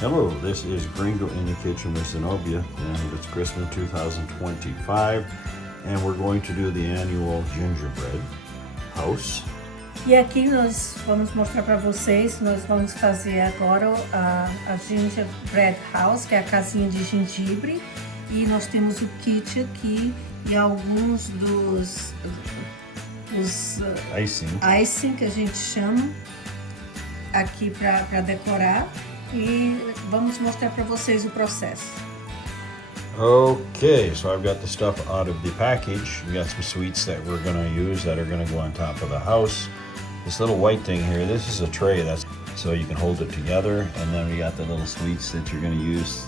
Hello, this is Gringo in the Kitchen with Zenobia, and it's Christmas 2025, and we're going to do the annual Gingerbread House. E aqui nós vamos mostrar para vocês, nós vamos fazer agora a GingerBread House, que é a casinha de gengibre. E nós temos o kit aqui e alguns dos icing que a gente chama aqui para decorar. E vamos mostrar para vocês o processo. Okay, so I've got the stuff out of the package. We got some sweets that we're going to use that are going to go on top of the house. This little white thing here, this is a tray, that's so you can hold it together. And then we got the little sweets that you're going to use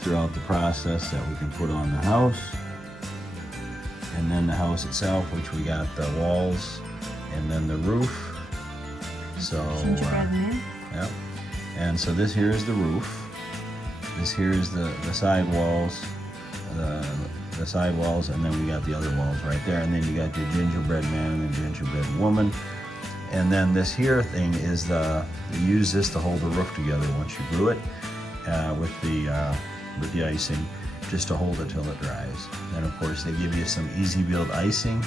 throughout the process that we can put on the house. And then the house itself, which we got the walls and then the roof. So Gingerbread man. Yep. And so this here is the roof. This here is the side walls, the side walls, and then we got the other walls right there. And then you got your gingerbread man and the gingerbread woman. And then this here thing is you use this to hold the roof together once you glue it with the icing, just to hold it till it dries. And of course they give you some easy build icing,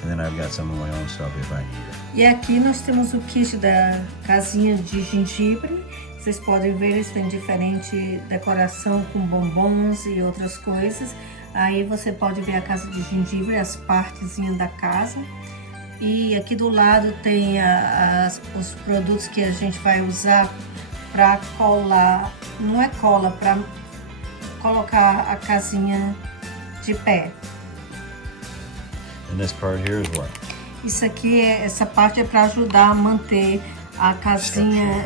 and then I've got some of my own stuff if I need it. E aqui nós temos o kit da casinha de gengibre. Vocês podem ver, eles têm diferente decoração com bombons e outras coisas. Aí você pode ver a casa de gengibre, as partezinhas da casa. E aqui do lado tem os produtos que a gente vai usar para colar, não é cola, para colocar a casinha de pé. And this part here is what? Isso aqui, essa parte é para ajudar a manter a casinha,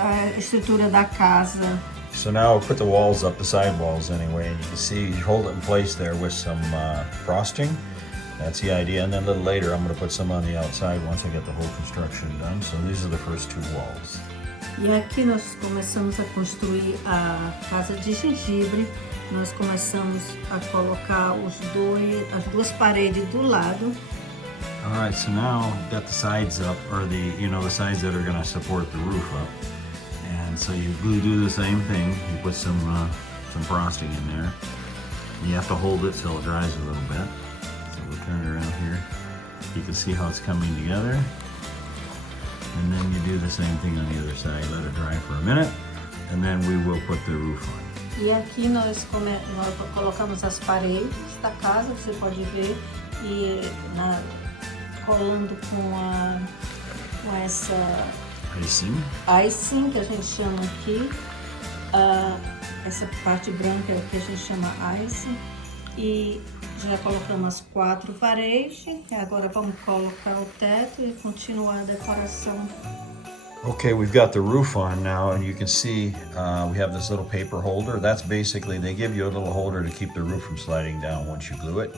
a estrutura da casa. So now I'll put the walls up, the side walls anyway, and you can see you hold it in place there with some frosting. That's the idea, and then a little later I'm going to put some on the outside once I get the whole construction done. So these are the first two walls. E aqui nós começamos a construir a casa de gengibre. Nós começamos a colocar as duas paredes do lado. All right, so now got the sides up, or the sides that are going to support the roof up. And so you do the same thing. You put some frosting in there. And you have to hold it till it dries a little bit. So we'll turn it around here. You can see how it's coming together. And then you do the same thing on the other side. Let it dry for a minute, and then we will put the roof on. E aqui nós colocamos as paredes da casa, você pode ver, e colando com essa icing que a gente chama aqui, essa parte branca que a gente chama icing, e já colocamos as 4 paredes, e agora vamos colocar o teto e continuar a decoração. Okay, we've got the roof on now, and you can see we have this little paper holder. That's basically, they give you a little holder to keep the roof from sliding down once you glue it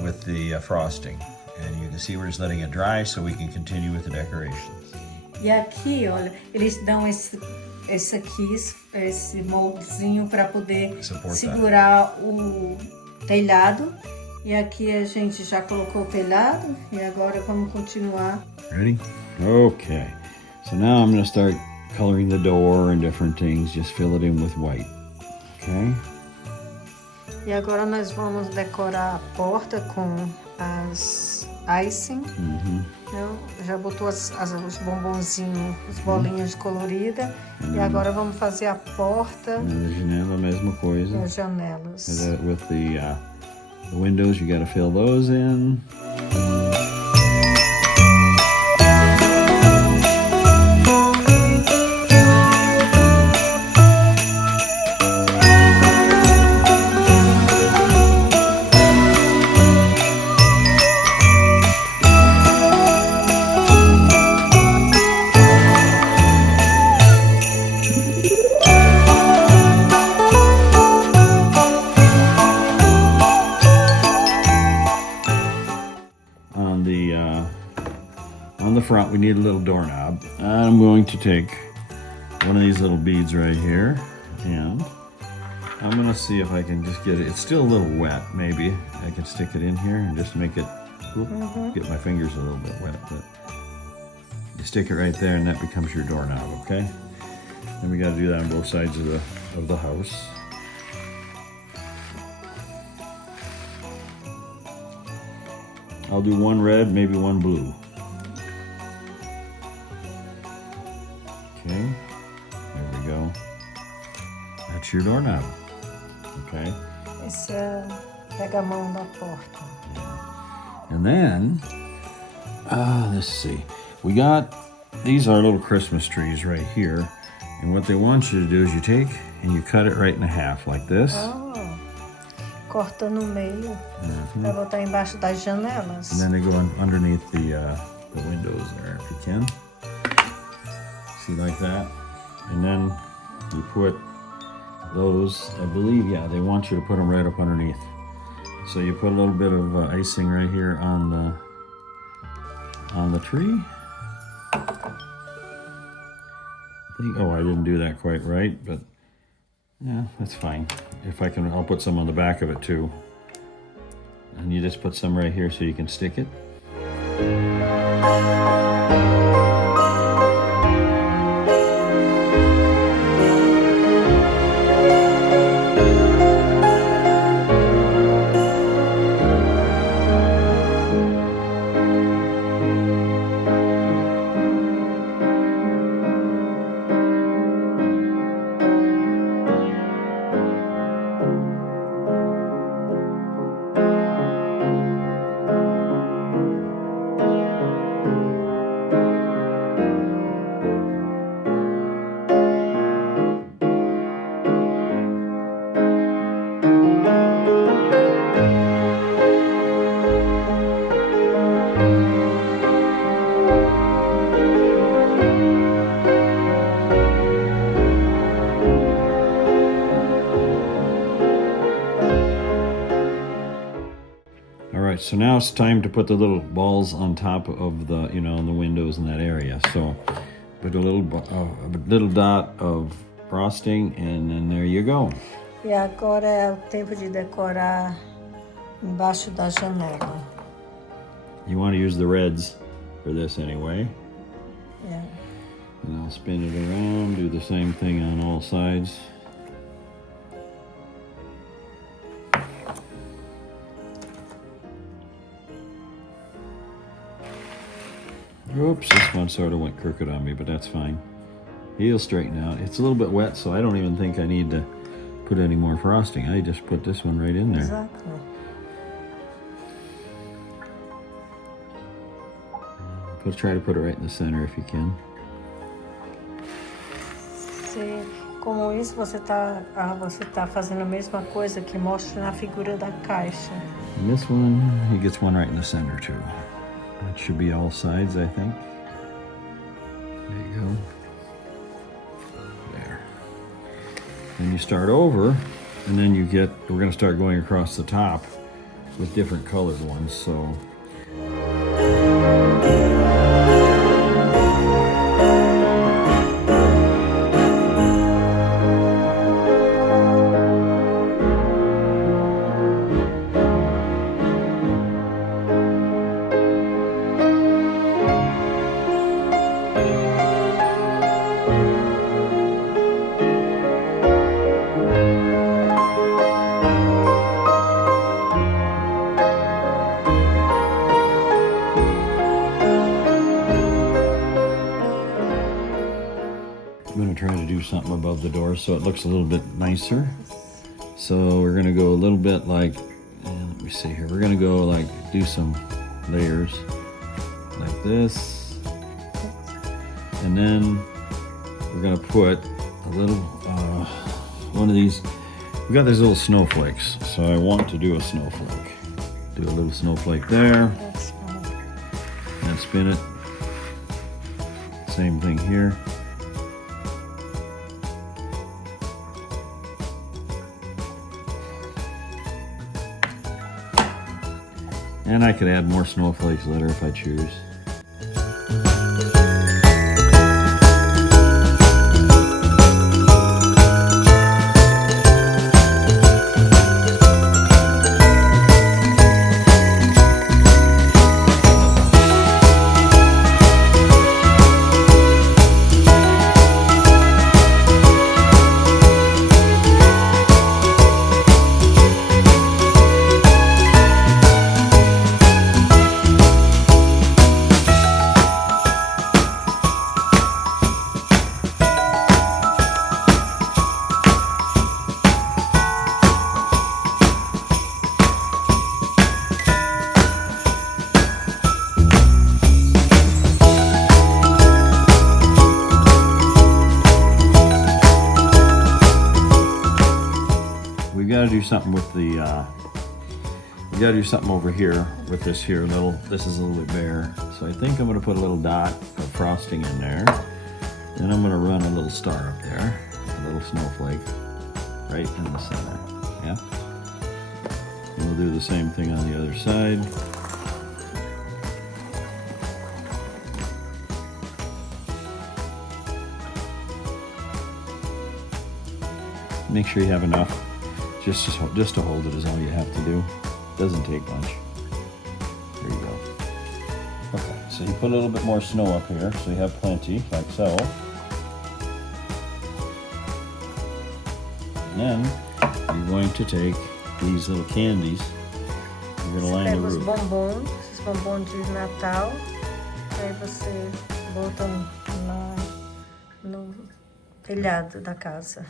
with the frosting. And you can see we're just letting it dry so we can continue with the decorations. E aqui, olha, eles dão esse moldezinho para poder segurar o telhado. E aqui a gente já colocou o telhado e agora vamos continuar. Ready? Okay. So now I'm going to start coloring the door and different things. Just fill it in with white. Okay? E agora nós vamos decorar a porta com as icing. Eu já botou os bombonzinhos, as bolinhas coloridas. E agora vamos fazer a porta. Na janela, a mesma coisa. As janelas. With the windows, you got to fill those in. On the front, we need a little doorknob. I'm going to take one of these little beads right here, and I'm going to see if I can just get it. It's still a little wet. Maybe I can stick it in here and just make it, get my fingers a little bit wet, but you stick it right there and that becomes your doorknob, okay? And we got to do that on both sides of the house. I'll do one red, maybe one blue. Okay, there we go. That's your doorknob. Okay. Esse é pega-mão da porta. And then, let's see. We got, these are little Christmas trees right here. And what they want you to do is you take and you cut it right in half like this. Oh, corta no meio para botar embaixo das janelas. And then they go underneath the windows there, if you can. See, like that. And then you put those, I believe, yeah, they want you to put them right up underneath. So you put a little bit of icing right here on the tree. Oh, I didn't do that quite right, but yeah, that's fine. If I can, I'll put some on the back of it too. And you just put some right here so you can stick it. Alright, so now it's time to put the little balls on top of the, you know, the windows in that area. So put a little dot of frosting and then there you go. E agora é o tempo de decorar embaixo da janela. You want to use the reds for this anyway. Yeah. And I'll spin it around, do the same thing on all sides. Oops, this one sort of went crooked on me, but that's fine. He'll straighten out. It's a little bit wet, so I don't even think I need to put any more frosting. I just put this one right in there. Exactly. Try to put it right in the center if you can. Com isso você tá fazendo a mesma coisa que mostra na figura da caixa. And this one, he gets one right in the center too. That should be all sides, I think. There you go. There. Then you start over, and then we're going to start going across the top with different colored ones. So. I'm going to try to do something above the door so it looks a little bit nicer. So we're going to go a little bit like, let me see here, we're going to go like, do some layers like this. And then we're going to put a little, one of these, we got these little snowflakes. So I want to do a snowflake. Do a little snowflake there. And spin it. Same thing here. And I could add more snowflakes later if I choose. we got to do something with the, we got to do something over here with this here this is a little bit bare. So I think I'm going to put a little dot of frosting in there. Then I'm going to run a little star up there, a little snowflake right in the center, yeah? And we'll do the same thing on the other side. Make sure you have enough. Just to hold it is all you have to do. Doesn't take much. There you go. Okay, so you put a little bit more snow up here, so you have plenty, like so. And then you're going to take these little candies. You're going to line the roof. Esses bombons de Natal. Aí você bota no telhado da casa.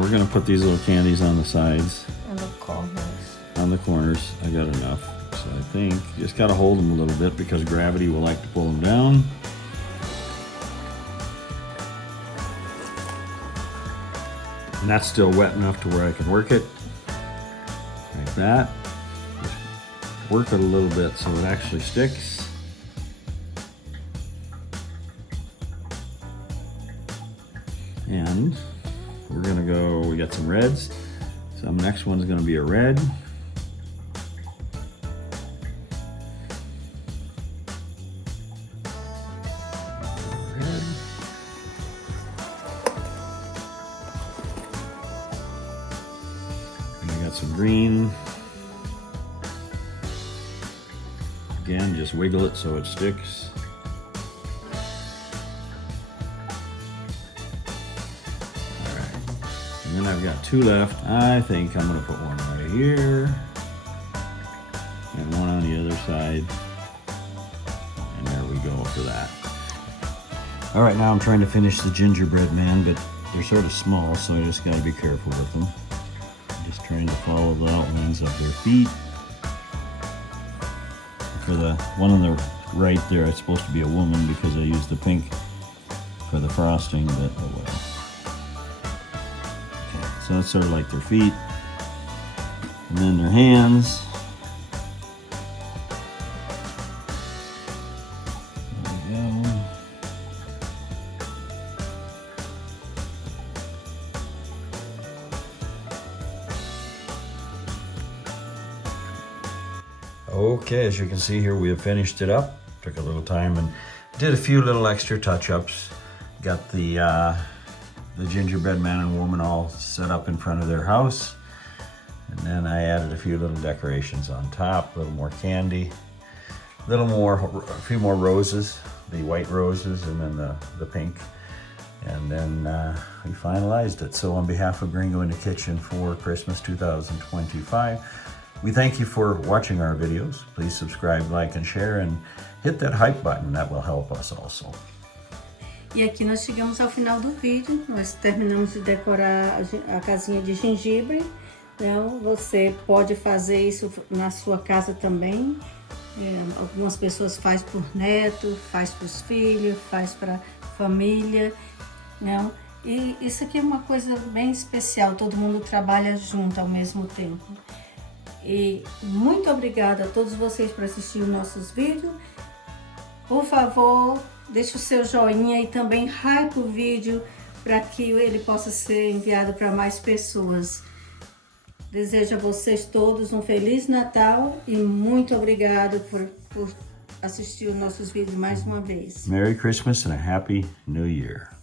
We're going to put these little candies on the sides. On the corners. On the corners. I got enough. So I think you just got to hold them a little bit because gravity will like to pull them down. And that's still wet enough to where I can work it. Like that. Just work it a little bit so it actually sticks. And we're gonna go, we got some reds. So the next one's gonna be a red. Red. And we got some green. Again, just wiggle it so it sticks. And then I've got two left. I think I'm gonna put one right here and one on the other side. And there we go for that. All right, now I'm trying to finish the gingerbread man, but they're sort of small, so I just gotta be careful with them. I'm just trying to follow the outlines of their feet. For the one on the right there, it's supposed to be a woman because I used the pink for the frosting, but oh well. So that's sort of like their feet, and then their hands. There we go. Okay, as you can see here, we have finished it up. Took a little time and did a few little extra touch-ups. Got the gingerbread man and woman all set up in front of their house. And then I added a few little decorations on top, a little more candy, a few more roses, the white roses and then the pink. And then we finalized it. So on behalf of Gringo in the Kitchen for Christmas 2025, we thank you for watching our videos. Please subscribe, like, and share, and hit that hype button. That will help us also. E aqui nós chegamos ao final do vídeo. Nós terminamos de decorar a casinha de gengibre. Então, você pode fazer isso na sua casa também. Algumas pessoas faz por neto, faz para os filhos, faz para família. Não? E isso aqui é uma coisa bem especial, todo mundo trabalha junto ao mesmo tempo. E muito obrigada a todos vocês por assistir os nossos vídeos. Por favor, deixe o seu joinha e também hype o vídeo para que ele possa ser enviado para mais pessoas. Desejo a vocês todos um Feliz Natal e muito obrigado por assistir os nossos vídeos mais uma vez. Merry Christmas and a Happy New Year.